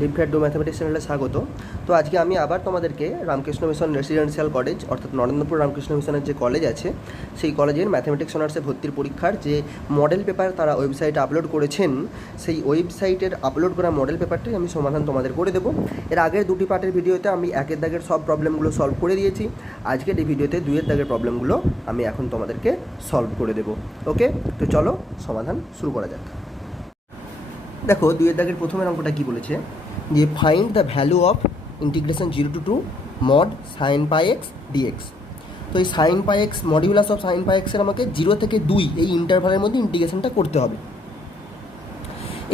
লিম্ফ্যাডো mathematics চ্যানেলে স্বাগত। তো আজকে আমি আবার তোমাদেরকে রামকৃষ্ণ মিশন রেসিডেন্সিয়াল কলেজ অর্থাৎ নরেন্দ্রপুর রামকৃষ্ণ মিশনের যে কলেজ আছে সেই কলেজের ম্যাথামেটিক্স অনার্সে ভর্তির পরীক্ষার যে মডেল পেপার তারা ওয়েবসাইটে আপলোড করেছেন সেই ওয়েবসাইটের আপলোড করা মডেল পেপারটাই আমি সমাধান তোমাদের করে দেবো। এর আগের দুটি পার্টের ভিডিওতে আমি একের দাগের সব প্রবলেমগুলো সলভ করে দিয়েছি। আজকের এই ভিডিওতে দুইয়ের দাগের প্রবলেমগুলো আমি এখন তোমাদেরকে সলভ করে দেবো। ওকে, তো চলো সমাধান শুরু করা যাক। দেখো, দুইয়ের দাগের প্রথমের অঙ্কটা কী বলেছে যে find the value of integration 0 to 2 mod sin pi x dx। তো এই sign pi x modulus of sign pi এক্সের আমাকে 0 থেকে 2 এই ইন্টারভালের মধ্যে ইন্টিগ্রেশনটা করতে হবে।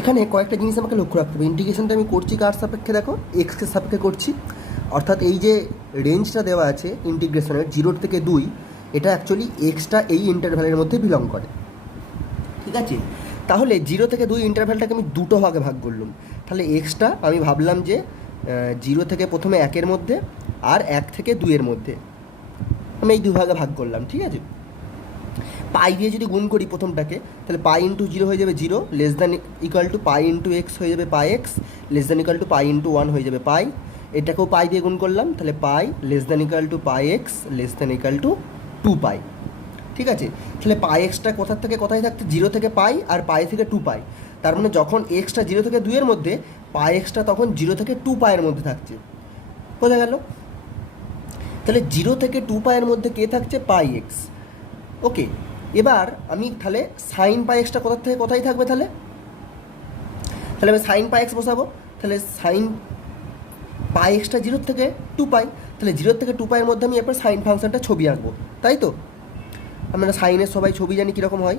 এখানে কয়েকটা জিনিস আমাকে লক্ষ্য রাখতে হবে। ইন্টিগ্রেশনটা আমি করছি কার সাপেক্ষে? দেখো, এক্সের সাপেক্ষে করছি, অর্থাৎ এই যে রেঞ্জটা দেওয়া আছে ইন্টিগ্রেশনের 0 থেকে 2, এটা অ্যাকচুয়ালি এক্সটা এই ইন্টারভ্যালের মধ্যে বিলং করে। ঠিক আছে, তাহলে 0 থেকে 2 ইন্টারভ্যালটাকে আমি দুটো ভাগে ভাগ করলাম। তাহলে এক্সটা আমি ভাবলাম যে 0 থেকে প্রথমে 1-এর মধ্যে আর 1 থেকে 2-এর মধ্যে আমি এই দুভাগে ভাগ করলাম। ঠিক আছে, পাই দিয়ে যদি গুণ করি প্রথমটাকে, তাহলে পাই ইন্টু 0 হয়ে যাবে 0, less than equal to pi into x হয়ে যাবে pi x, less than equal to pi into 1 হয়ে যাবে পাই। এটাকেও পাই দিয়ে গুণ করলাম, তাহলে pi less than equal to pi x less than equal to 2 pi. ঠিক আছে, তাহলে পাই এক্সটা কোথার থেকে কোথায় থাকছে? 0 থেকে পাই আর পাই থেকে 2 পাই। তার মানে যখন এক্সটা 0 থেকে 2-এর মধ্যে, পাই এক্সটা তখন 0 থেকে 2 পাইয়ের মধ্যে থাকছে। বোঝা গেল? তাহলে 0 থেকে 2 পাইয়ের মধ্যে কে থাকছে? পাই এক্স। ওকে, এবার আমি তাহলে সাইন পাই এক্সটা কোথার থেকে কোথায় থাকবে? তাহলে আমি সাইন পাই এক্স বসাবো। তাহলে সাইন পাই এক্সটা 0 থেকে 2 পাই, তাহলে 0 থেকে 2 পাইয়ের মধ্যে আমি এরপর সাইন ফাংশনটা ছবি আঁকবো, তাই তো? আমরা সাইনের সবাই ছবি জানি কীরকম হয়।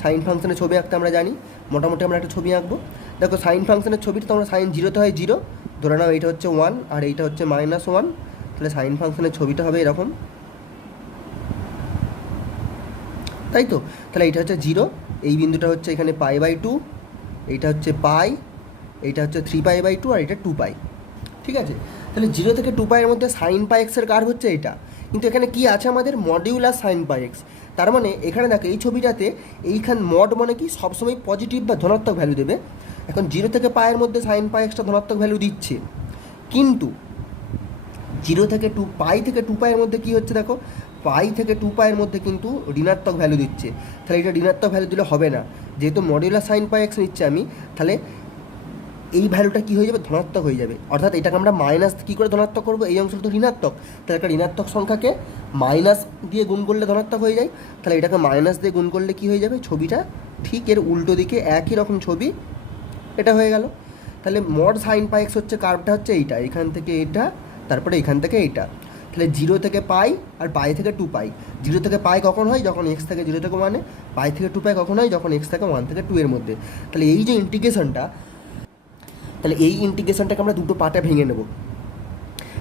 সাইন ফাংশনের ছবি আঁকতে আমরা জানি, মোটামুটি আমরা একটা ছবি আঁকবো। দেখো, সাইন ফাংশনের ছবিটা তোমরা সাইন 0-তে হয় 0, ধরে নাও এইটা হচ্ছে 1 আর এইটা হচ্ছে -1, তাহলে সাইন ফাংশনের ছবিটা হবে এরকম, তাই তো? তাহলে এইটা হচ্ছে 0, এই বিন্দুটা হচ্ছে এখানে π/2, এইটা হচ্ছে পাই, এইটা হচ্ছে 3π/2 আর এটা 2 পাই। ঠিক আছে, তাহলে 0 থেকে 2 পাইয়ের মধ্যে সাইন পাই এক্সের কার্ভ হচ্ছে এটা। কিন্তু এখানে কি আছে আমাদের? Modulus sign pi x. তার মানে এখানে দেখো এই ছবিটাতে এইখান মড মানে কি সবসময় পজিটিভ বা ধনাত্মক ভ্যালু দেবে। এখন 0 থেকে পাইয়ের মধ্যে সাইন পাই এক্সটা ধনাত্মক ভ্যালু দিচ্ছে, কিন্তু 0 থেকে 2 পাই থেকে 2 পাইয়ের মধ্যে কি হচ্ছে? দেখো, পাই থেকে 2 পাইয়ের মধ্যে কিন্তু ঋণাত্মক ভ্যালু দিচ্ছে। তাহলে এটা ঋণাত্মক ভ্যালু দিলে হবে না, যেহেতু মডিউলাস সাইন পাই এক্স নিচ্ছে আমি, তাহলে এই ভ্যালুটা কী হয়ে যাবে? ধনাত্মক হয়ে যাবে। অর্থাৎ এটাকে আমরা মাইনাস কী করে ধনাত্মক করবো? এই অংশটা তো ঋণাত্মক, তাহলে একটা ঋণাত্মক সংখ্যাকে মাইনাস দিয়ে গুণ করলে ধনাত্মক হয়ে যায়। তাহলে এটাকে মাইনাস দিয়ে গুণ করলে কী হয়ে যাবে? ছবিটা ঠিক এর উল্টো দিকে একই রকম ছবি এটা হয়ে গেল। তাহলে মড সাইন পাই এক্স হচ্ছে কার্ভটা হচ্ছে এইটা, এখান থেকে এটা, তারপরে এখান থেকে এইটা। তাহলে 0 থেকে পাই আর পাই থেকে 2 পাই। 0 থেকে পাই কখন হয়? যখন এক্স থেকে 0 থেকে 1-এ। পাই থেকে 2 পাই কখন হয়? যখন এক্স থেকে 1 থেকে 2-এর মধ্যে। তাহলে এই যে ইন্টিগ্রেশনটা, তাহলে এই ইন্টিগ্রেশনটাকে আমরা দুটো পার্টে ভেঙে নেব।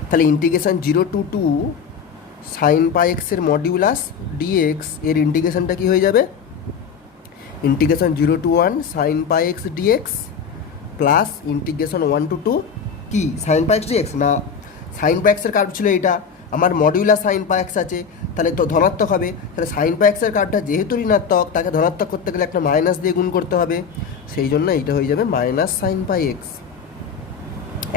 তাহলে ইন্টিগ্রেশন 0 to 2 সাইন পাই এক্সের মডিউলাস ডিএক্স এর ইন্টিগ্রেশনটা কী হয়ে যাবে? Integration 0 to 1 sine pi x dx plus integration 1 to 2 কি সাইন পাই এক্স ডিএক্স। না, সাইন পাই এক্সের কার্ভ ছিল এইটা, আমার মডিউলাস সাইন পাই এক্স আছে, তাহলে তো ধনাত্মক হবে। তাহলে সাইন পাই এক্সের কার্ভটা যেহেতু ঋণাত্মক, তাকে ধনাত্মক করতে গেলে একটা মাইনাস দিয়ে গুণ করতে হবে, সেই জন্য এইটা হয়ে যাবে মাইনাস সাইন পাই এক্স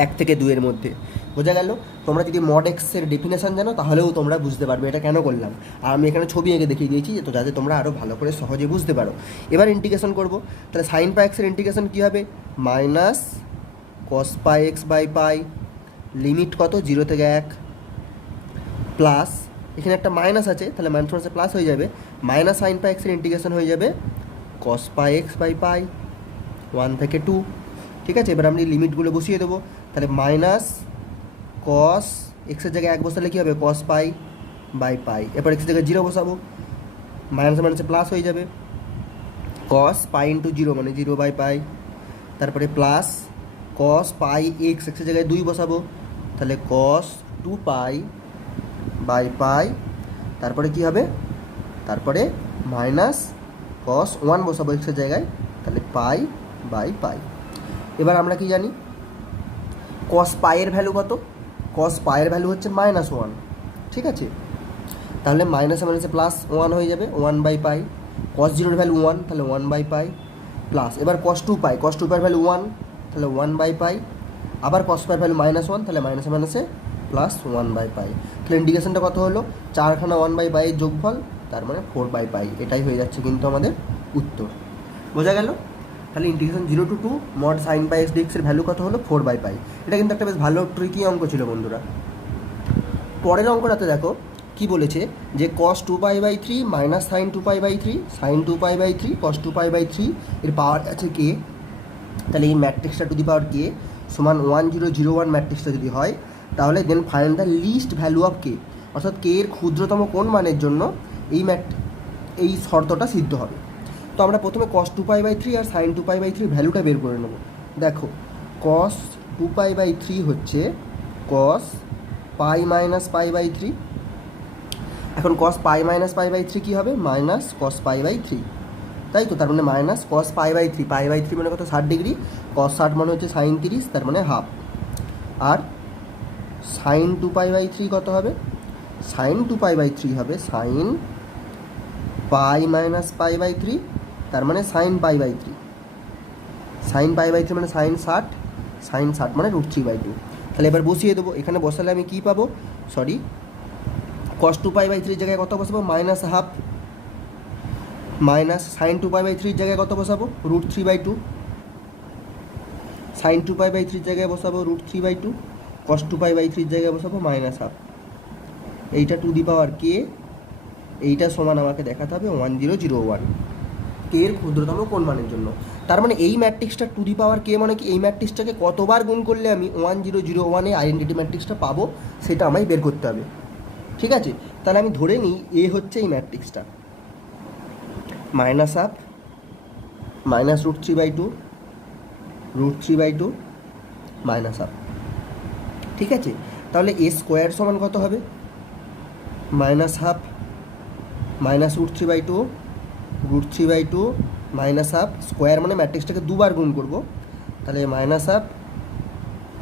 1 থেকে 2-এর মধ্যে। বোঝা গেল? তোমরা যদি মড এক্সের ডেফিনেশন জানো তাহলেও তোমরা বুঝতে পারবে এটা কেন করলাম। আর আমি এখানে ছবি এঁকে দেখিয়ে দিয়েছি তো যাতে তোমরা আরও ভালো করে সহজে বুঝতে পারো। এবার ইন্টিগ্রেশন করব। তাহলে সাইন পাই এক্সের ইন্টিগ্রেশন কী হবে? Minus cos pi x by pi, limit কত? 0 থেকে 1, প্লাস এখানে একটা মাইনাস আছে, তাহলে মাইনাস প্লাস হয়ে যাবে, মাইনাস সাইন পাই এক্সের ইন্টিগ্রেশন হয়ে যাবে কস পাই এক্স বাই পাই 1 থেকে 2। ঠিক আছে, এবার আমি লিমিটগুলো বসিয়ে দেবো। তাহলে মাইনাস কস এক্সের জায়গায় 1 বসালে কী হবে? কস পাই বাই পাই। এরপর এক্সের জায়গায় 0 বসাবো, মাইনাসে মাইনাসে প্লাস হয়ে যাবে, কস পাই ইন্টু 0 মানে 0 বাই পাই। তারপরে প্লাস কস পাই এক্স, এক্সের জায়গায় 2 বসাবো, তাহলে কস 2 পাই বাই পাই। তারপরে কী হবে? তারপরে মাইনাস কস 1 বসাবো এক্সের জায়গায়, তাহলে পাই বাই পাই। এবার আমরা কি জানি? কস পাইয়ের ভ্যালু কত? কস পাইয়ের ভ্যালু হচ্ছে -1। ঠিক আছে, তাহলে মাইনাসে মাইনাসে প্লাস 1 হয়ে যাবে 1 বাই পাই। কস 0-এর ভ্যালু 1, তাহলে 1 বাই পাই, প্লাস এবার কস 2 পাই, কস 2 পাইয়ের ভ্যালু 1, তাহলে 1 বাই পাই, আবার কস পাইয়ের ভ্যালু -1, তাহলে মাইনাসে মাইনাসে প্লাস 1/π। তাহলে ইন্টিগ্রেশনটা কত হলো, 4খানা 1/π এর যোগফল, তার মানে 4/π। এটাই হয়ে যাচ্ছে কিন্তু আমাদের উত্তর। বোঝা গেল? তাহলে integration 0 to 2 mod sin π x dx এর ভ্যালু কত হলো, 4/π। এটা কিন্তু একটা বেশ ভালো ট্রিকি অঙ্ক ছিল বন্ধুরা। পরের অঙ্কটাতে দেখো কি বলেছে, যে cos 2π/3 minus sin 2π/3 sin 2π/3 cos 2π/3 এর পাওয়ার আছে কে। তাহলে এই ম্যাট্রিক্সটা টু দি পাওয়ার কে সমান 1001 ম্যাট্রিক্সটা যদি হয়, তাহলে then find the least value of k, অর্থাৎ কে এর ক্ষুদ্রতম কোন মানের জন্য এই শর্তটা সিদ্ধ হবে। তো আমরা প্রথমে cos 2π/3 আর sin 2π/3 ভ্যালুটা বের করে নেব। দেখো cos 2π/3 হচ্ছে cos π মাইনাস π/3। এখন cos π মাইনাস π/3 কী হবে, মাইনাস cos π/3, তাই তো। তার মানে মাইনাস cos π/3, π/3 মানে কত, 60 ডিগ্রি, cos 60 মানে হচ্ছে sin 30, তার মানে হাফ। আর sin 2π/3 কত হবে, sin 2π/3 হবে sin π মাইনাস π/3, তার মানে sin π/3, sin π/3 মানে sin 60, sin 60 মানে √3/2। তাহলে এবার বসিয়ে দেবো, এখানে বসালে আমি কী পাবো, সরি cos 2π/3 জায়গায় কত বসাবো, -1/2, মাইনাস sin 2π/3 জায়গায় কত বসাবো, √3/2, sin 2π/3 জায়গায় বসাবো √3/2, cos 2π/3 জায়গায় বসাবো -1/2। এইটা টু দি পাওয়ার কে, এইটা সমান আমাকে দেখাতে হবে 1001 কে এর ক্ষুদ্রতম কোন মানের জন্য। তার মানে এই ম্যাট্রিক্সটা টু দি পাওয়ার কে মানে কি, এই ম্যাট্রিক্সটাকে কতবার গুণ করলে আমি 1001 এ আইডেন্টিটি ম্যাট্রিক্সটা পাবো, সেটা আমায় বের করতে হবে। ঠিক আছে, তাহলে আমি ধরে নিই এ হচ্ছে এই ম্যাট্রিক্সটা, -1/2 মাইনাস √3/2 √3/2 -1/2। ঠিক আছে, তাহলে এ স্কোয়ার সমান কত হবে, -1/2 মাইনাস √3/2 √3/2 -1/2 স্কোয়ার মানে ম্যাট্রিক্সটাকে দুবার গুণ করব, তাহলে -1/2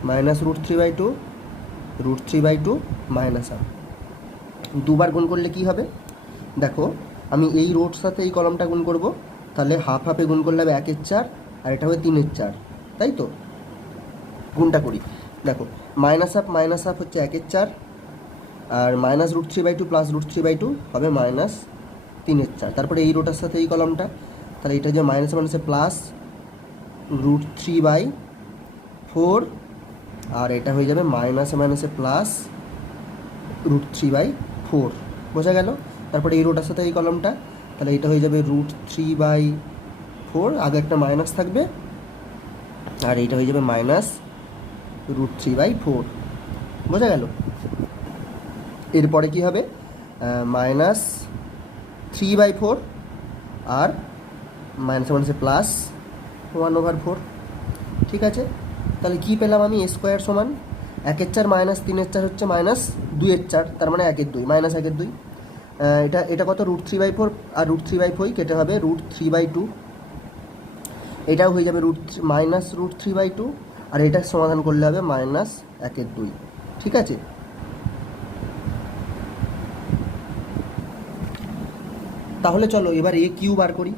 মাইনাস √3/2 √3/2 -1/2। দুবার গুণ করলে কি হবে, দেখো আমি এই রোড সাথে এই কলমটা গুণ করব, তাহলে হাফ হাফে গুণ করলে হবে 1/4 আর এটা হবে 3/4, তাই তো। গুণটা করি, দেখো -1/2 হচ্ছে 1/4 আর মাইনাস √3/2 প্লাস √3/2 হবে -3/4। তারপরে এই রোটার সাথে এই কলমটা, তাহলে এটা যে মাইনাসে মাইনাসে প্লাস √3/4 আর এটা হয়ে যাবে মাইনাসে মাইনাসে প্লাস √3/4। বোঝা গেল? তারপরে এই রোটার সাথে এই কলমটা, তাহলে এটা হয়ে যাবে √3/4, আগে একটা মাইনাস থাকবে আর এইটা হয়ে যাবে -√3/4। বোঝা গেল? এরপরে কি হবে, -3/4 আর মাইনাসে মাইনাসে প্লাস 1/4। ঠিক আছে, তাহলে কি পেলাম আমি, স্কোয়ার সমান 1/4 মাইনাস 3/4 হচ্ছে -2/4, তার মানে 1/2 -1/2। এটা কত, √3/4 আর √3/4 কেটে হবে √3/2, এটাও হয়ে যাবে -√3/2 আর এটা সমাধান করলে হবে -1/2। ঠিক আছে, তাহলে চলো এবার এ কিউ বার করি।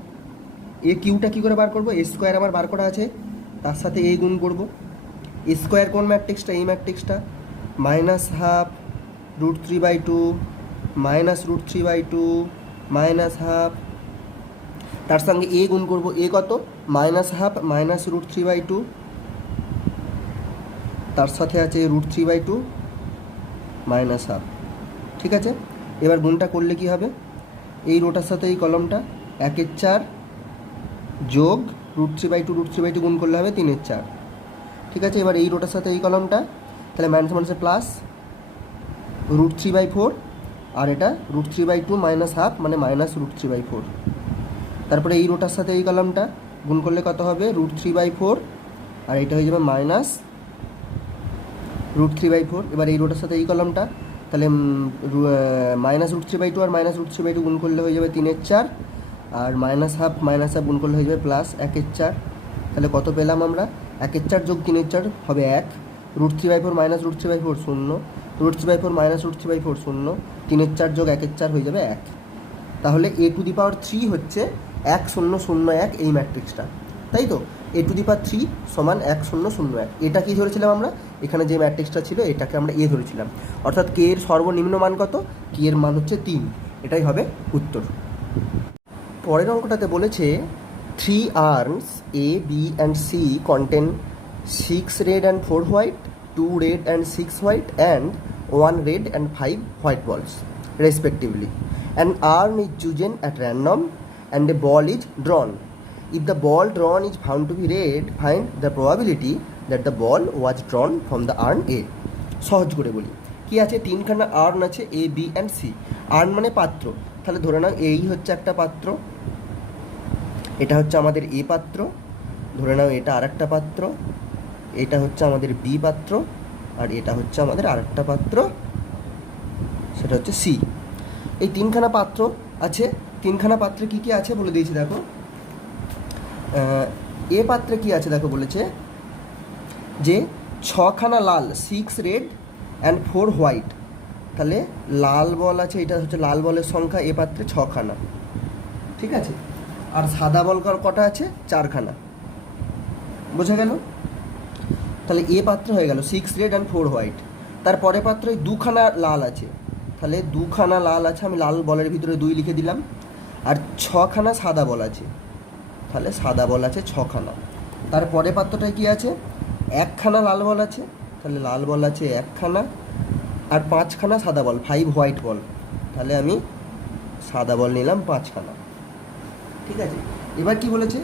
এ কিউটা কী করে বার করবো, এ স্কোয়ার আমার বার করা আছে, তার সাথে এ গুণ করব। এ স্কোয়ার কোন ম্যাট্রিক্সটা, এই ম্যাট্রিক্সটা, -1/2 √3/2 -√3/2 -1/2, তার সঙ্গে এ গুণ করব, এ কত, -1/2 মাইনাস √3/2, তার সাথে আছে √3/2 -1/2। ঠিক আছে, এবার গুণটা করলে কি হবে, এই রোটার সাথে এই কলমটা 1/4 যোগ √3/2 গুণ করলে হবে 3/4। ঠিক আছে, এবার এই রোটার সাথে এই কলমটা, তাহলে মাইনাসে মাইনাসে প্লাস √3/4 আর এটা √3/2 -1/2 মানে -√3/4। তারপরে এই রোটার সাথে এই কলমটা গুণ করলে কত হবে, √3/4 আর এটা হয়ে যাবে -√3/4। এবার এই রোটার সাথে এই কলমটা, তাহলে -√3/2 আর -√3/2 গুণ করলে হয়ে যাবে 3/4 আর -1/2 গুণ করলে হয়ে যাবে +1/4। তাহলে কত পেলাম আমরা, 1/4 যোগ 3/4 হবে 1, √3/4 -√3/4 0, √3/4 -√3/4 0, 3/4 যোগ 1/4 হয়ে যাবে 1। তাহলে a টু দি পাওয়ার 3 হচ্ছে 1001 এই ম্যাট্রিক্সটা, তাই তো। a⁴ সমান 1001। এটা কি ধরেছিলাম আমরা, এখানে যে ম্যাট্রিক্সটা ছিল এটাকে আমরা এ ধরেছিলাম, অর্থাৎ কে এর সর্বনিম্ন মান কত, কে এর মান হচ্ছে 3, এটাই হবে উত্তর। পরের অঙ্কটাতে বলেছে 3 arms A, B and C contain 6 red and 4 white, 2 red and 6 white and 1 red and 5 white balls respectively. An arm is chosen at random and a ball is drawn. If the ball drawn is found to be red, find the probability that the ball was drawn from the arm A. সহজ করে বলি, কি আছে, তিনখানা earn আছে এ, B and C. Earn মানে পাত্র, তাহলে ধরে নাও এই হচ্ছে একটা পাত্র, এটা হচ্ছে আমাদের এ পাত্র, ধরে নাও এটা আরেকটা পাত্র, এটা হচ্ছে আমাদের বি পাত্র, আর এটা হচ্ছে আমাদের আরেকটা পাত্র, সেটা হচ্ছে সি। এই তিনখানা পাত্র আছে, তিনখানা পাত্রে কি কি আছে বলে দিয়েছি দেখো। এ পাত্রে কি আছে দেখো, বলেছে যে 6খানা লাল, 6 রেড অ্যান্ড 4 হোয়াইট, তাহলে লাল বল আছে, এটা হচ্ছে লাল বলের সংখ্যা এ পাত্রে 6খানা, ঠিক আছে। আর সাদা বল কটা আছে, 4খানা, বোঝা গেল। তাহলে এ পাত্র হয়ে গেল 6 রেড অ্যান্ড 4 হোয়াইট। তারপরে পাত্রে 2খানা লাল আছে, তাহলে 2খানা লাল আছে, আমি লাল বলের ভিতরে 2 লিখে দিলাম। আর 6খানা সাদা বল আছে, তাহলে সাদা বল আছে 6খানা। তারপরে পাত্রটায় কি আছে, 1খানা লাল বল আছে, তাহলে লাল বল আছে 1খানা, আর 5খানা সাদা বল, 5 হোয়াইট বল, তাহলে আমি সাদা বল নিলাম 5খানা, ঠিক আছে। এবার কি বলেছে,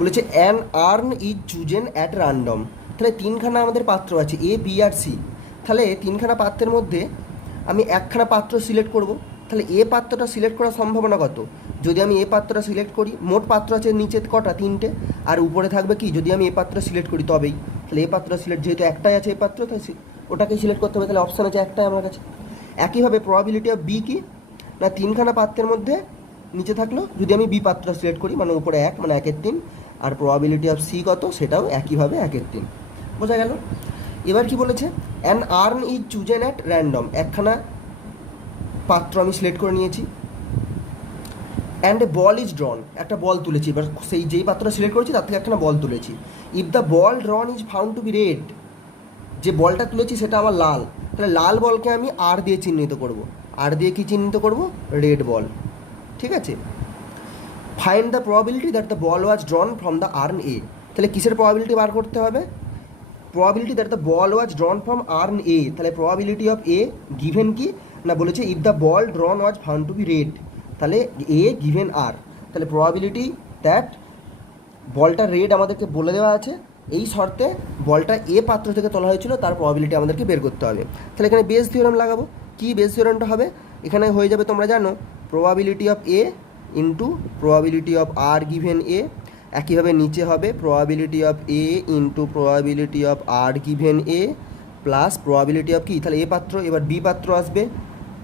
বলেছে an urn is chosen at random. তাহলে তিনখানা আমাদের পাত্র আছে এ, বি আর সি, তাহলে তিনখানা পাত্রের মধ্যে আমি একখানা পাত্র সিলেক্ট করব। তাহলে এ পাত্রটা সিলেক্ট করার সম্ভাবনা কত, যদি আমি এ পাত্রটা সিলেক্ট করি, মোট পাত্র আছে নিচে কটা, 3টে, আর উপরে থাকবে কি, যদি আমি এ পাত্র সিলেক্ট করি তবেই। তাহলে এ পাত্র সিলেক্ট, যেহেতু একটাই আছে এ পাত্র, তাই ওটাকে সিলেক্ট করতে হবে, তাহলে অপশান আছে একটাই আমার কাছে। একইভাবে প্রবাবিলিটি অফ বি কি না, তিনখানা পাত্রের মধ্যে নিচে থাকলো, যদি আমি বি পাত্র সিলেক্ট করি মানে উপরে 1 মানে 1/3, আর প্রবাবিলিটি অফ সি কত, সেটাও একইভাবে 1/3, বোঝা গেল। এবার কি বলেছে, an urn is chosen at random, একখানা পাত্র আমি সিলেক্ট করে নিয়েছি, and a ball is drawn, একটা বল তুলেছি, এবার সেই যেই পাত্রটা সিলেক্ট করেছি তার থেকে একখানা বল তুলেছি। If the ball drawn is found to be red, যে বলটা তুলেছি সেটা আমার লাল, তাহলে লাল বলকে আমি আর দিয়ে চিহ্নিত করব। আর দিয়ে কি চিহ্নিত করব, রেড বল, ঠিক আছে। Find the probability that the ball was drawn from the urn A, তাহলে কিসের প্রবাবিলিটি বার করতে হবে, probability that the ball was drawn from urn A, তাহলে প্রবাবিলিটি অফ এ গিভেন কি না, বলেছে if the ball drawn was found to be red, তাহলে এ গিভেন আর, তাহলে প্রবাবিলিটি দ্যাট বলটা রেড আমাদেরকে বলে দেওয়া আছে, এই শর্তে বলটা এ পাত্র থেকে তোলা হয়েছিল তার প্রবাবিলিটি আমাদেরকে বের করতে হবে। তাহলে এখানে বেস থিওরেম লাগাবো, কি বেস থিওরেমটা হবে, এখানে হয়ে যাবে তোমরা জানো probability of A into probability of R given A, একইভাবে নিচে হবে probability of A into probability of R given A plus probability of কি, তাহলে এ পাত্র, এবার বি পাত্র আসবে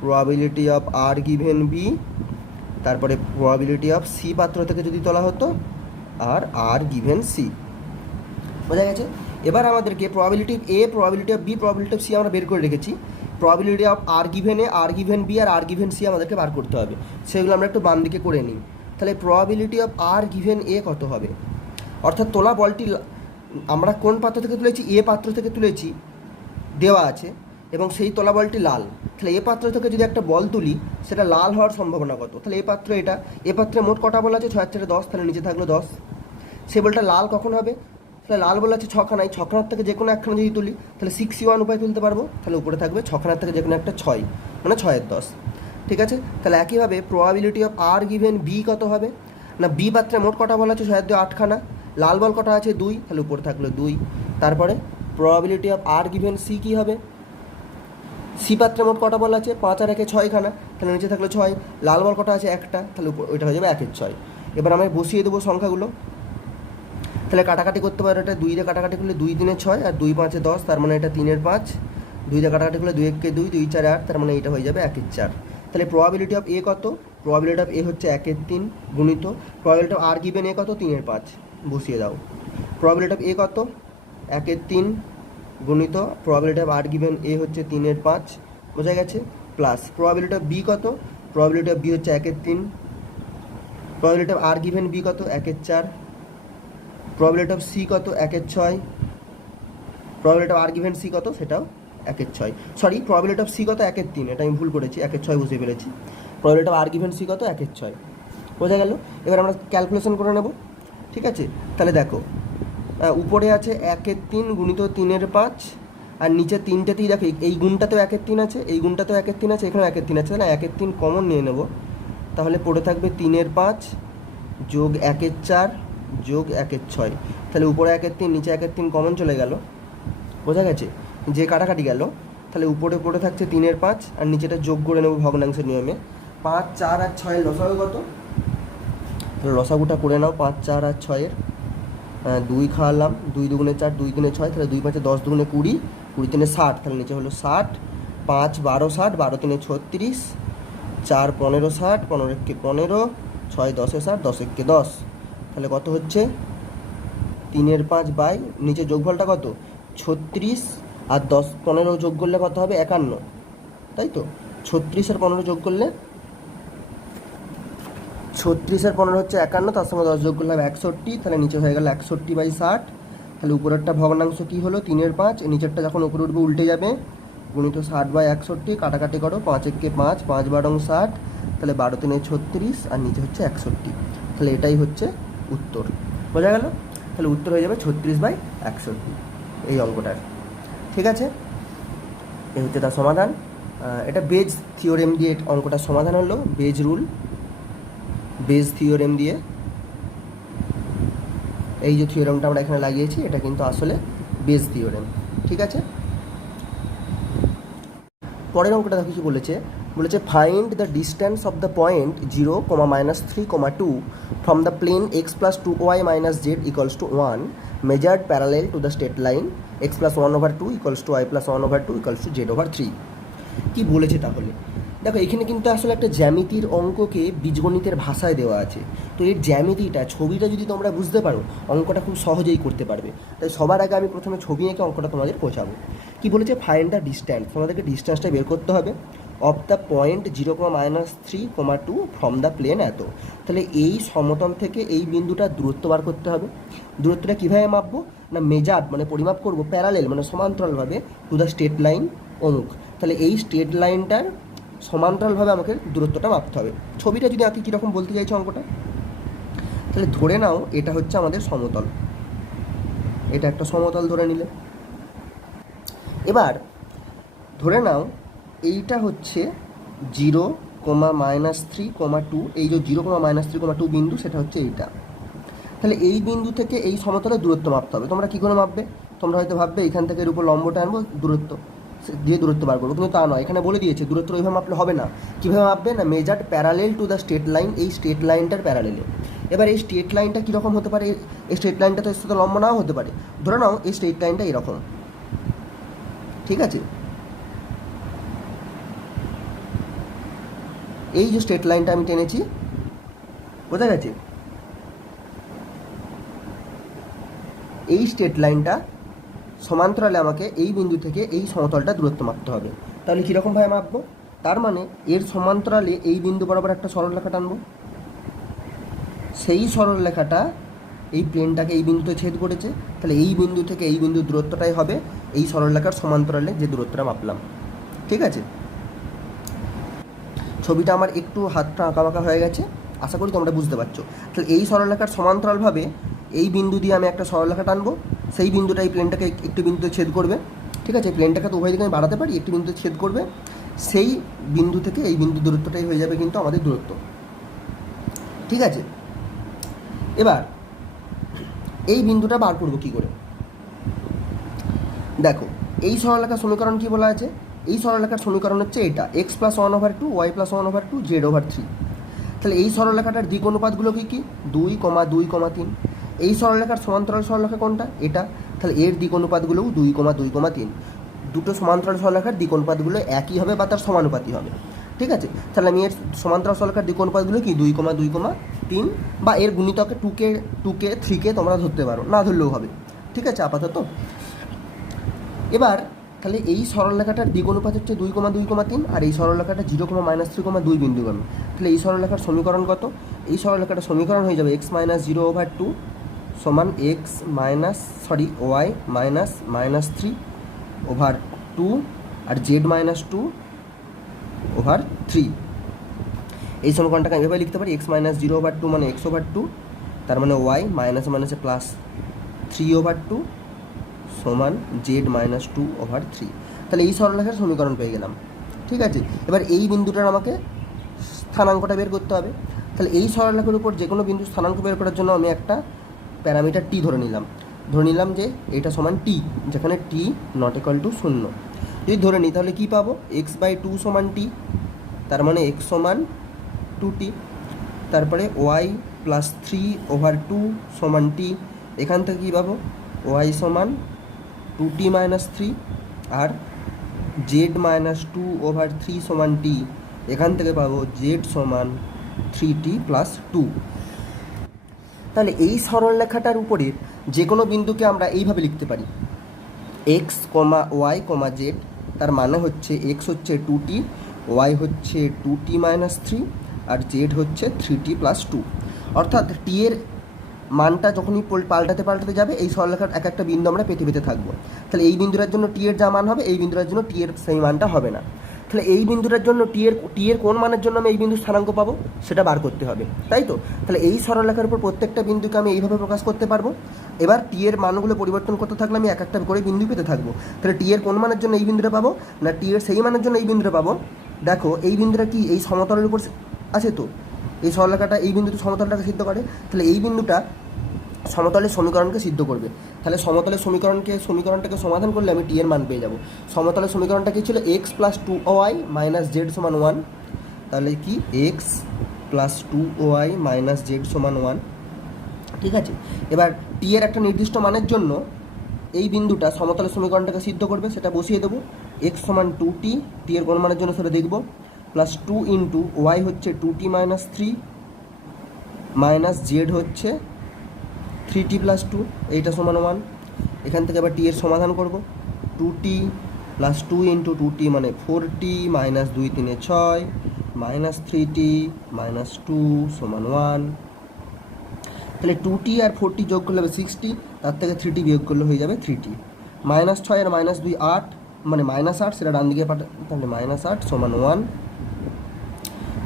probability of R given B, তারপরে প্রবাবিলিটি অফ সি পাত্র থেকে যদি তোলা হতো আর আর গিভেন সি, বোঝা গেছে। এবার আমাদেরকে probability of A, probability of B, probability of C আমরা বের করে রেখেছি, probability of R given A, R given B আর আর গিভেন সি আমাদেরকে বার করতে হবে, সেগুলো আমরা একটু বাম দিকে করে নিই। তাহলে প্রবাবিলিটি অফ আর গিভেন এ কত হবে, অর্থাৎ তোলা বলটি আমরা কোন পাত্র থেকে তুলেছি, এ পাত্র থেকে তুলেছি দেওয়া আছে, এবং সেই তোলা বলটি লাল, তাহলে এ পাত্র থেকে যদি একটা বল তুলি সেটা লাল হওয়ার সম্ভাবনা কত, তাহলে এ পাত্র এটা, এ পাত্রে মোট কটা বল আছে, 6 4 10, তাহলে নিচে থাকলো 10, সে বলটা লাল কখন হবে, তাহলে লাল বল আছে 6খানায়, 6খানার থেকে যে কোনো একখানা যদি তুলি তাহলে 6 উপায় তুলতে পারবো, তাহলে উপরে থাকবে 6খানার থেকে যে কোনো একটা 6, মানে 6 10, ঠিক আছে। তাহলে একইভাবে probability of R given B কত হবে না, বি পাত্রে মোট কটা বল আছে, 6 2 8খানা, লাল বল কটা আছে 2, তাহলে উপরে থাকলো 2, তারপরে probability of R given C কী হবে, সি পাত্রে মোট কটা বল আছে, 5 আর 1 6খানা, তাহলে নিচে থাকলো 6, লাল বল কটা আছে একটা, তাহলে ওইটা হয়ে যাবে 1 6। এবার আমি বসিয়ে দেবো সংখ্যাগুলো, তাহলে কাটাকাটি করতে পারো, এটা 2 দিয়ে কাটাকাটি করলে 2 3 6 আর 2 5 10, তার মানে এটা 3 5, 2 দিয়ে কাটাকাটি করলে 2 1 2, 2 4 8, তার মানে এটা হয়ে যাবে 1 4। তাহলে প্রবাবিলিটি অফ এ কত, প্রবাবিলিটি অফ এ হচ্ছে 1 3 গুণিত প্রবাবিলিটি অফ আর গিভেন এ কত, 3 5, বসিয়ে দাও। প্রবাবিলিটি অফ এ কত, 1 3 গুণিত probability of R given A হচ্ছে 3 5, বোঝা গেছে, প্লাস প্রবাবিলিটি অফ বি কত, প্রবাবিলিটি অফ বি হচ্ছে 1 3, probability of R given B কত 1 4, প্রবাবিলিটি অফ সি কত, 1/6। প্রবাবিলিটি অফ আর্গুমেন্ট সি কত, সেটাও 1/6। সরি, প্রবাবিলিটি অফ সি কত, 1/3, এটা আমি ভুল করেছি, 1/6 বুঝে ফেলেছি। প্রবাবিলিটি অফ আর্গুমেন্ট সি কত, 1/6, বোঝা গেল। এবার আমরা ক্যালকুলেশন করে নেব, ঠিক আছে। তাহলে দেখো, উপরে আছে 1/3 গুণিত 3/5, আর নিচে তিনটেতেই দেখো এই গুণটাতেও 1/3 আছে, এই গুণটাতেও 1/3 আছে, এখানেও 1/3 আছে, তাহলে 1/3 কমন নিয়ে নেব। তাহলে পড়ে থাকবে 3/5 যোগ 1/4 যোগ 1/6। তাহলে উপরে 1/3 নিচে 1/3 কমন চলে গেল, বোঝা গেছে, যে কাটাকাটি গেল। তাহলে উপরে পড়ে থাকছে 3/5, আর নিচেটা যোগ করে নেব ভগ্নাংশের নিয়মে। 5, 4 আর 6 লসাগু কত, তাহলে লসাগুটা করে নাও। 5, 4 আর 6 2 খাওয়ালাম, 2 দুগুণে 4, 2 3 6, তাহলে 2 5 10 দুগুণে 20, 20 3 60, তাহলে নিচে হলো 60। 5 12 60, 12 3 36, 4 15 60, 15 1 15, 6 10 60, 10 1 10, তাহলে কত হচ্ছে 3/5 বাই নিচে যোগফলটা কত 36, আর 10 15 যোগ করলে কত হবে 51, তাই তো। 36 আর 15 যোগ করলে 36 আর 15 হচ্ছে 51, তার সঙ্গে 10 যোগ করলাম 61, তাহলে নিচে হয়ে গেল 61/60। তাহলে উপরেরটা ভগ্নাংশ কী হলো 3/5, নিচেরটা যখন উপরে উঠবে উল্টে যাবে, গুণিত 60/61, কাটাকাটি করো, 5 1 5, 5 12 60, তাহলে 12 3 36, আর নিচে হচ্ছে 61, তাহলে এটাই হচ্ছে উত্তর, বোঝা গেল। তাহলে উত্তর হয়ে যাবে 36/61 এই অঙ্কটার, ঠিক আছে। এই হচ্ছে তার সমাধান। এটা বেজ থিওরেম দিয়ে অঙ্কটার সমাধান হলো, বেজ রুল, বেজ থিওরেম দিয়ে। এই যে থিওরেমটা আমরা এখানে লাগিয়েছি, এটা কিন্তু আসলে বেজ থিওরেম, ঠিক আছে। পরের অঙ্কটা দেখো কি বলেছে, find the distance of the point 0, -3, 2 from the plane x + 2y - z = 1 measured parallel to the straight line x + 1/2 = y + 1/2 = z/3। কী বলেছে তাহলে দেখো, এখানে কিন্তু আসলে একটা জ্যামিতির অঙ্ককে বীজগণিতের ভাষায় দেওয়া আছে। তো এর জ্যামিতিটা, ছবিটা যদি তোমরা বুঝতে পারো, অঙ্কটা খুব সহজেই করতে পারবে। তাই সবার আগে আমি প্রথমে ছবি এঁকে অঙ্কটা তোমাদের বোঝাবো। কী বলেছে, ফাইন্ড দ্য ডিস্ট্যান্স, তোমাদেরকে ডিস্ট্যান্সটা বের করতে হবে of the point 0, -3, 2 from the plane এত। তাহলে এই সমতল থেকে এই বিন্দুটার দূরত্ব বার করতে হবে। দূরত্বটা কীভাবে মাপবো না, মেজার্ড মানে পরিমাপ করবো, প্যারালেল মানে সমান্তরালভাবে টু দ্য স্ট্রেট লাইন অমুক। তাহলে এই স্ট্রেট লাইনটার সমান্তরালভাবে আমাকে দূরত্বটা মাপতে হবে। ছবিটা যদি আঁকি কীরকম বলতে চাইছো অঙ্কটা, তাহলে ধরে নাও এটা হচ্ছে আমাদের সমতল, এটা একটা সমতল ধরে নিলে। এবার ধরে নাও এইটা হচ্ছে 0, -3, 2, এই যে 0, -3, 2 বিন্দু, সেটা হচ্ছে এইটা। তাহলে এই বিন্দু থেকে এই সমতলের দূরত্ব মাপতে হবে। তোমরা কী করে মাপবে, তোমরা হয়তো ভাববে এখান থেকে এর উপর লম্বটা আনবো, দূরত্ব দিয়ে দূরত্ব বার করবো, কিন্তু তা নয়। এখানে বলে দিয়েছে দূরত্ব ওইভাবে মাপলে হবে না। কীভাবে মাপবে না, measured parallel to the straight line, এই স্ট্রেট লাইনটার প্যারালেলে। এবার এই স্ট্রেট লাইনটা কীরকম হতে পারে, এই স্ট্রেট লাইনটা তো এর সাথে লম্ব নাও হতে পারে। ধরে নাও এই স্ট্রেট লাইনটা এরকম, ঠিক আছে। এই যে স্ট্রেট লাইনটা আমি টেনেছি, বোঝা গেছে, এই স্ট্রেট লাইনটা সমান্তরালে আমাকে এই বিন্দু থেকে এই সমতলটা দূরত্ব মাপতে হবে। তাহলে কীরকমভাবে মাপবো, তার মানে এর সমান্তরালে এই বিন্দু বরাবর একটা সরলরেখা টানবো, সেই সরলরেখাটা এই প্লেনটাকে এই বিন্দুতে ছেদ করেছে। তাহলে এই বিন্দু থেকে এই বিন্দুর দূরত্বটাই হবে এই সরলরেখার সমান্তরালে যে দূরত্বটা মাপলাম, ঠিক আছে। ছবিটা আমার একটু হাতটা আঁকাবাঁকা হয়ে গেছে, আশা করি তোমরা বুঝতে পারছো। তাহলে এই সরলরেখার সমান্তরালভাবে এই বিন্দু দিয়ে আমি একটা সরলরেখা টানবো, সেই বিন্দুটা এই প্লেনটাকে একটি বিন্দুতে ছেদ করবে, ঠিক আছে। প্লেনটাকে তো উভয় দিকে আমি বাড়াতে পারি, একটি বিন্দুতে ছেদ করবে, সেই বিন্দু থেকে এই বিন্দু দূরত্বটাই হয়ে যাবে কিন্তু আমাদের দূরত্ব, ঠিক আছে। এবার এই বিন্দুটা বার করবো কী করে, দেখো এই সরলরেখার সমীকরণ কী বলা আছে, এই সরলরেখার সমীকরণ হচ্ছে এটা x + 1/2 y + 1/2 z/3। তাহলে এই সরলরেখাটার দিক অনুপাতগুলো কী কী, 2, 2, 3। এই সরলরেখার সমান্তরাল সরলরেখা কোনটা, এটা। তাহলে এর দিক অনুপাতগুলোও 2, 2, 3। দুটো সমান্তরাল সরলরেখার দিক অনুপাতগুলো একই হবে বা তার সমানুপাতি হবে, ঠিক আছে। তাহলে আমি এর সমান্তরাল সরলরেখার দিক অনুপাতগুলো কি 2, 2, 3, বা এর গুণিতকে 2কে 3কে তোমরা ধরতে পারো, না ধরলেও হবে, ঠিক আছে আপাতত। এবার তাহলে এই সরলরেখাটার দিক অনুপাত হচ্ছে 2, 2, 3, আর এই সরলরেখাটা 0, -3, 2 বিন্দুগামী। তাহলে এই সরলরেখার সমীকরণ কত, এই সরলরেখাটার সমীকরণ হয়ে যাবে x - 0/2 সমান ওয়াই মাইনাস 3 ওভার 2 আর জেড মাইনাস 2 ওভার 3। এই সমীকরণটাকে আমি এভাবে লিখতে পারি এক্স মাইনাস 0/2 মানে এক্স ওভার 2, তার মানে ওয়াই মাইনাসে মাইনাসে প্লাস 3/2 সমান জেড মাইনাস 2/3। তাহলে এই সরলরেখার সমীকরণ পেয়ে গেলাম। ঠিক আছে, এবার এই বিন্দুটার আমাকে স্থানাঙ্কটা বের করতে হবে। তাহলে এই সরলরেখার উপর যে কোনো বিন্দু স্থানাঙ্ক বের করার জন্য আমি একটা প্যারামিটার টি ধরে নিলাম যে এটা সমান টি, যেখানে টি নট ইকুয়াল টু 0। যদি ধরে নিই তাহলে কী পাবো, x/2 সমান টি, তার মানে x সমান 2t। তারপরে ওয়াই প্লাস 3/2 সমান টি, এখান থেকে কী পাবো, ওয়াই সমান 2t মাইনাস 3, আর জেড মাইনাস 2/3 সমান টি, এখান থেকে পাবো জেড সমান 3t প্লাস 2। তাহলে এই সরলরেখাটার উপরে যে কোনো বিন্দুকে আমরা এইভাবে লিখতে পারি এক্স কমা ওয়াই কমা জেড, তার মানে হচ্ছে এক্স হচ্ছে 2t, ওয়াই হচ্ছে 2t মাইনাস 3, আর জেড হচ্ছে 3t প্লাস 2। অর্থাৎ টি এর মানটা যখনই পাল্টাতে যাবে এই সরলরেখার এক একটা বিন্দু আমরা পেতে থাকবো। তাহলে এই বিন্দুটার জন্য টি এর যা মান হবে এই বিন্দুটার জন্য টি এর সেই মানটা হবে না। তাহলে এই বিন্দুটার জন্য টি এর কোন মানের জন্য আমি এই বিন্দুর স্থানাঙ্ক পাবো সেটা বার করতে হবে, তাই তো। তাহলে এই সরলরেখার উপর প্রত্যেকটা বিন্দুকে আমি এইভাবে প্রকাশ করতে পারবো। এবার টি এর মানগুলো পরিবর্তন করতে থাকলে আমি এক একটা করে বিন্দু পেতে থাকবো। তাহলে টি এর কোন মানের জন্য এই বিন্দুটা পাবো, না টি এর সেই মানের জন্য এই বিন্দুটা পাবো। দেখো এই বিন্দুটা কি এই সমতলের উপর আছে, তো এই সরলরেখাটা এই বিন্দুতে সমতলটাকে সিদ্ধ করে। তাহলে এই বিন্দুটা সমতলের সমীকরণকে সিদ্ধ করবে। তাহলে সমতলের সমীকরণটাকে সমাধান করলে আমি টি এর মান পেয়ে যাব। সমতলের সমীকরণটা কি ছিল, x plus 2y minus Z সমান 1। তাহলে কি x plus 2y minus Z সমান 1। ঠিক আছে, এবার টি এর একটা নির্দিষ্ট মানের জন্য এই বিন্দুটা সমতলের সমীকরণটাকে সিদ্ধ করবে, সেটা বসিয়ে দেবো। এক্স সমান 2t, টি এর কোন মানের জন্য সেটা দেখবো, প্লাস 2 ইন্টু ওয়াই হচ্ছে 2t মাইনাস 3 মাইনাস জেড হচ্ছে 3t প্লাস 2, এইটা সমান 1। এখান থেকে আবার টি এর সমাধান করব, 2t প্লাস 2 ইন্টু 2t মানে 4t minus 2 3 6 minus 3t minus 2 সমান 1। তাহলে 2t আর 4t যোগ করলে হবে 6t, তার থেকে 3t বিয়োগ করলে হয়ে যাবে 3t। মাইনাস 6 আর মাইনাস 2 8, মানে মাইনাস 8, সেটা ডান দিকে তাহলে মাইনাস 8 সমান 1।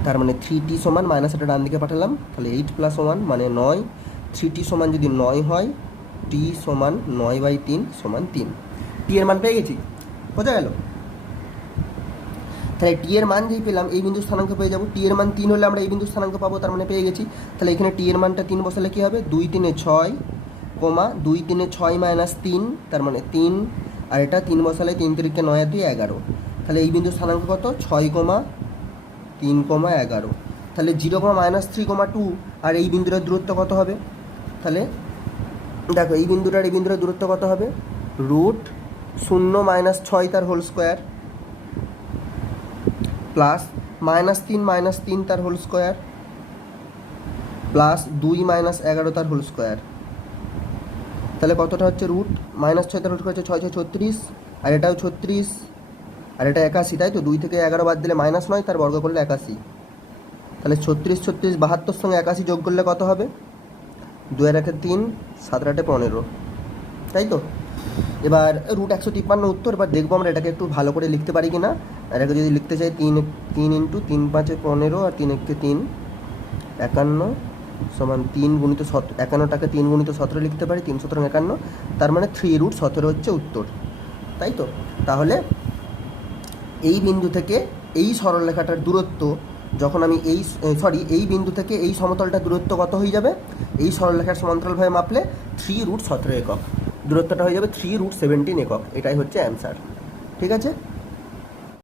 তার মানে 3t সমান মাইনাস 8 ডান দিকে পাঠালাম, তাহলে 8 প্লাস 1 মানে 9। 3t সমান যদি 9 হয়, t সমান 9/3 সমান 3। টি এর মান পেয়ে গেছি, বোঝা গেল। তাহলে টি এর মান যেই পেলাম এই বিন্দু স্থানাঙ্ক পেয়ে যাবো। টি এর মান 3 হলে আমরা এই বিন্দু স্থানাঙ্ক পাবো, তার মানে পেয়ে গেছি। তাহলে এখানে টি এর মানটা 3 বসালে কী হবে, 2 3 6 কমা 2 3 6 মাইনাস 3, তার মানে 3, আর এটা 3 বসালে 3 3 9 2 11। তাহলে এই বিন্দু স্থানাঙ্ক কত, 6, 3, 11। তাহলে 0, মাইনাস 3, 2, আর এই বিন্দুটার দূরত্ব কত হবে, তাহলে দেখো এই বিন্দুটার দূরত্ব কত হবে, √0 মাইনাস 6 তার হোল স্কোয়ার প্লাস -3 তার হোল স্কোয়ার প্লাস 2 মাইনাস 11 তার হোল স্কোয়ার। তাহলে কতটা হচ্ছে, -6 তার হোল স্কোয়ার হচ্ছে 6 6 36, আর এটাও 36, আর এটা 81, তাই তো। 2 থেকে 11 বাদ দিলে -9, তার বর্গ করলে 81। তাহলে 36 36 72 সঙ্গে 81 যোগ করলে কত হবে, 2 আর 1 3, 7 আর 8 15, তাই তো। এবার √153 উত্তর। এবার দেখবো আমরা এটাকে একটু ভালো করে লিখতে পারি কি না। এটাকে যদি লিখতে চাই 3 ইন্টু 3 5 15 আর 3 1 3 51 সমান 3 গুণিত 51টাকে 3 গুণিত 17 লিখতে পারি, 3 17 51, তার মানে 3√17 হচ্ছে উত্তর, তাই তো। তাহলে এই বিন্দু থেকে এই সরলরেখাটার দূরত্ব যখন আমি এই বিন্দু থেকে এই সমতলটার দূরত্ব কত হয়ে যাবে, এই সরলরেখার সমান্তরালভাবে মাপলে 3√17 একক, দূরত্বটা হয়ে যাবে 3√17 একক। এটাই হচ্ছে অ্যান্সার, ঠিক আছে।